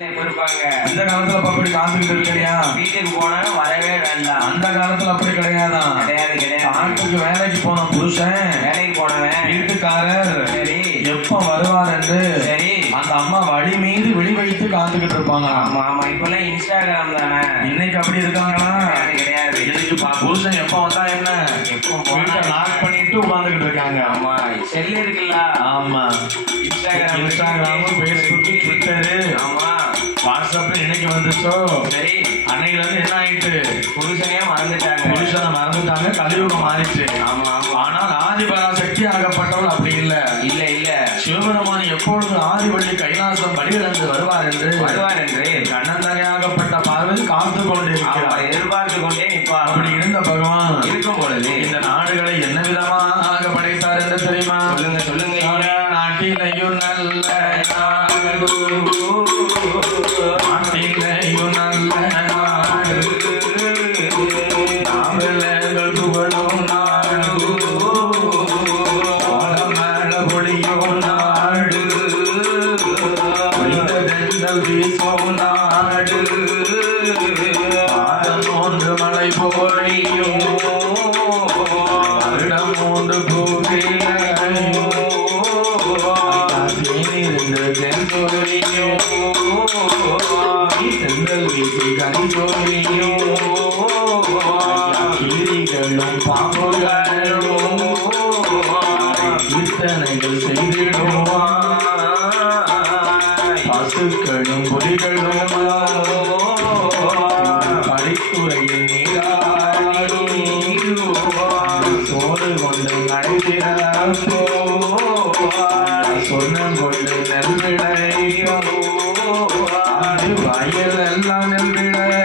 இந்த காலத்துல அப்ப அப்படி காத்துக்கிட்டு இருக்கலையா வீட்டுக்கு போனா வரவே வேண்டாம். அந்த காலத்துல அப்படி கிடையாதான் கிடையாது கிடையாது. காட்டுக்கு வேலைக்கு போன புருஷன் வேலைக்கு போனவன். வீட்டுக்காரர் சரி. எப்ப வருவார் என்று சரி. அந்த அம்மா வழி வைத்து காத்துக்கிட்டு இருப்பாங்க ஆமா ஆமா. இப்பெல்லாம் இன்ஸ்டாகிராம் தானே. இன்னைக்கு அப்படி இருக்காங்களா? கிடையாது பா- புருஷன் எப்ப வந்தா என்ன? எப்போ லாக் பண்ணிட்டு உட்கார்ந்துகிட்டு இருக்காங்க. ஆமா. செல் இருக்குல்ல. ஆமா. இன்ஸ்டாகிராம் இன்ஸ்டாகிராம் ஃபேஸ்புக் வாட்ஸ்அப் இன்னைக்கு வந்துச்சோ? சரி அன்னைக்குல இருந்து என்ன ஆயிட்டு? புருஷனே மறந்துட்டாங்க. புருஷனை மறந்துட்டாங்க கலியுகம் மாறிச்சு. ஆமா ஆனால் ஆதிபராசக்தி ஆகப்பட்டவள் அப்படி இல்ல. இல்ல இல்ல. சிவபெருமான் எப்பொழுது ஆதிவள்ளி கைலாசம் வடிவிழந்து வருவார் என்று வருவார் என்று? கண்ணந்தரையாகப்பட்ட பார்வதி காத்து கொண்டிருக்கிறார். எதிர்பார்த்து கொண்டே நிற்பார். அப்படி இருந்த பகவான் இருக்கும் பொழுது. இந்த நாடுகளை என்ன விதமாக படைத்தார் என்று தெரியுமா? சொல்லுங்க சொல்லுங்க நாட்டிலையும் நல்ல நாடு நாட்டிலையும் நல்ல நாடு ஒன்று மழை தேனிருந்து தென்சொலியும் தென்றல் வீசி கிளிகளும் பாம்புகளும் கீர்த்தனைகள் செய்திடுவான் பசுக்களும் புலிகளும் படித்துறையில் சொன்ன கொண்டு நெல் விளையும் அது வயலெல்லாம் நெல்